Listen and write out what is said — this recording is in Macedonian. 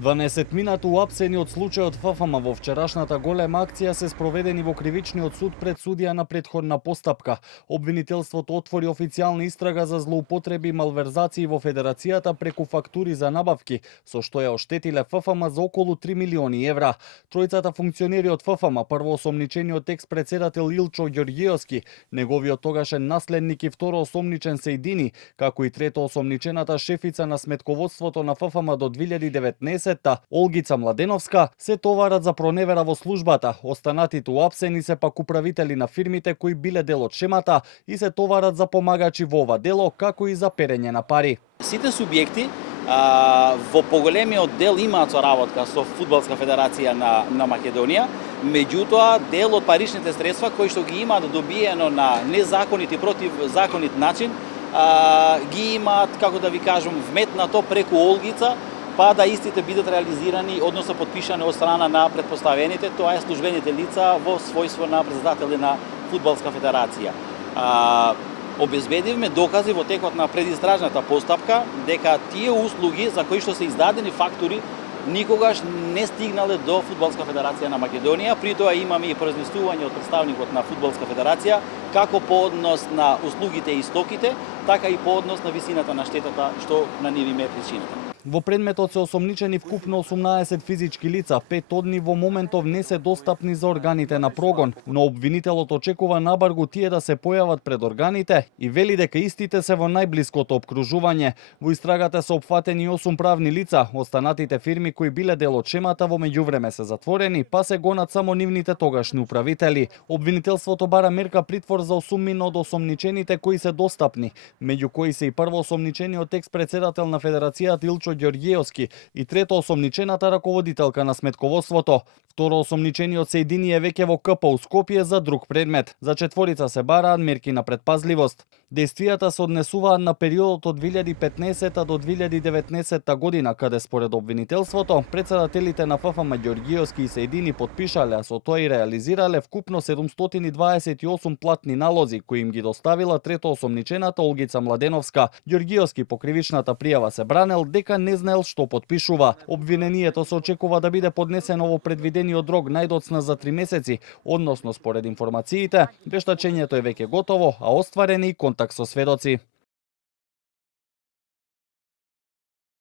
12 минати уапсени од случајот ФФМ во вчерашната голема акција се спроведени во кривичниот суд пред судија на претходна постапка. Обвинителството отвори официјална истрага за злоупотреби и малверзации во Федерацијата преку фактури за набавки, со што ја оштетиле ФФМ за околу 3 милиони евра. Тројцата функционери од ФФМ, првоосомничениот екс-председател Илчо Ѓорѓиевски, неговиот тогашен наследник и второосомничен Сејдини, како и третоосомничената шефица на сметководството на ФФМ до 2019 Олгица Младеновска, се товарат за проневера во службата. Останатите уапсени се пак управители на фирмите кои биле дел од шемата и се товарат за помагачи во ова дело, како и за перење на пари. Сите субјекти во поголемиот дел имаат соработка со Фудбалска федерација на Македонија, меѓутоа дел од паричните средства кои што ги имаат добиено на незаконит и противзаконит начин, ги имаат, како да ви кажам, вметнато преку Олгица, па да истите бидат реализирани, односно подпишани од страна на претпоставените, тоа е службените лица во својство на председатели на Фудбалска федерација. Обезбедивме докази во текот на предистражната постапка дека тие услуги за кои што се издадени фактури никогаш не стигнале до Фудбалска федерација на Македонија. При тоа имаме и произнесување од представникот на Фудбалска федерација како по однос на услугите и стоките, така и по однос на висината на штетата што на нив им е причината. Во предметот се осомничени вкупно 18 физички лица, 5 од нив во моментов не се достапни за органите на прогон, но обвинителот очекува набаргу тие да се појават пред органите и вели дека истите се во најблиското опкружување. Во истрагата се опфатени 8 правни лица, останатите фирми кои биле дел од шемата во меѓувреме се затворени, па се гонат само нивните тогашни управители. Обвинителството бара мерка притвор за 8 од осомничените кои се достапни, меѓу кои се и првоосомничениот екс-председател на Федерацијата Илчо Ѓорѓиевски и третоосомничената раководителка на сметководството. Второосомничениот Сејдини е веќе во КПУ Скопје за друг предмет. За четворица се бараат мерки на предпазливост. Действијата се однесуваат на периодот од 2015 до 2019 година, каде според обвинителството председателите на ФФМ Ѓорѓиевски и Сејдини подпишале, а со тоа и реализирале вкупно 728 платни налози кои им ги доставила третоосомничената Олгица Младеновска. Ѓорѓиевски по кривичната пријава се бранел дека не знаел што подпишува. Обвинението се очекува да биде поднесено во предвидениот рок најдоцна за 3 месеци, односно според информациите, вештачењето е веќе готово, а остварен е и контакт со сведоци.